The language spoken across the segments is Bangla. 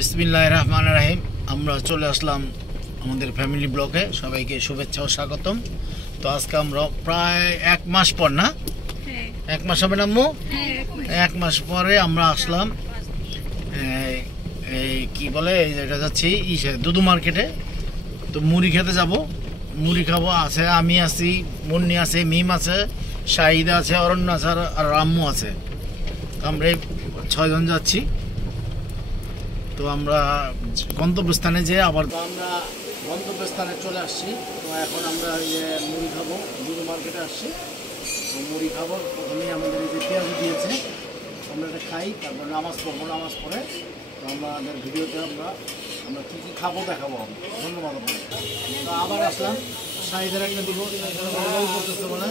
বিসমিল্লাহির রহমানির রহিম। আমরা চলে আসলাম আমাদের ফ্যামিলি ব্লগে। সবাইকে শুভেচ্ছা ও স্বাগতম। তো আজকে আমরা প্রায় 1 মাস পর, না 1 মাস হবে না আম্মু? 1 মাস পরে আমরা আসলাম এই কি বলে এটা যাচ্ছি দুদু মার্কেটে। তো মুড়ি খেতে যাব, মুড়ি খাবো। আছে আমি আছি, মুন্নি আছে, মিম আছে, শাহিদা আছে, অরণ্য আছে আর আম্মু আছে। আমরা 6 জন যাচ্ছি। তো আমরা গন্তব্যস্থানে যেয়ে আবার আমরা গন্তব্যস্থানে চলে আসছি। তো এখন আমরা মুড়ি খাবো, দুদু মার্কেটে আসছি। তো মুড়ি খাবো, প্রথমেই আমাদের এই যে পেঁয়াজ দিয়েছে, আমরা এটা খাই, তারপর নামাজ পড়বো। নামাজ পড়ে তো আমাদের ভিডিওতে আমরা কী কী খাবো দেখাবো। ধন্যবাদ। তো আবার আসলাম, শাহিদের একটা দিব, করতেছে বলে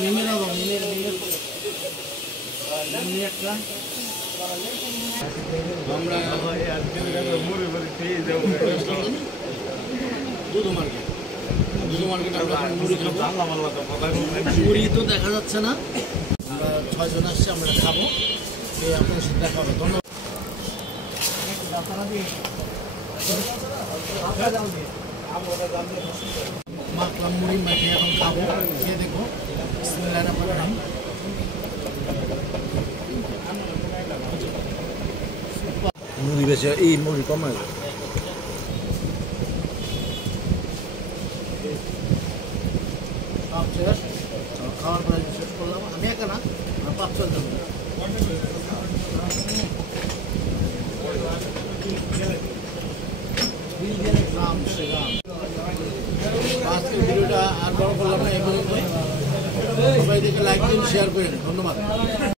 মিমের একটা আমরা দুদু মার্কেট মুড়ি তো দেখা যাচ্ছে না। আমরা 6 জন আসছি, আমরা খাবো, আপনার সাথে দেখা হবে। ধন্যবাদ। মাখলাম মুড়ি মাখিয়ে এখন খাবো, খেয়ে দেখবো। বিসমিল্লাহির রহমানির রহিম। মুড়ি বেশি, এই মুড়ি কম আছে। খাওয়ার পরে শেষ করলাম, আমি একা না, 5 জন। আজকের ভিডিওটা আর বড় করলাম না, এই পর্যন্ত। সবাই দেখে লাইক দিন, শেয়ার করেন। ধন্যবাদ।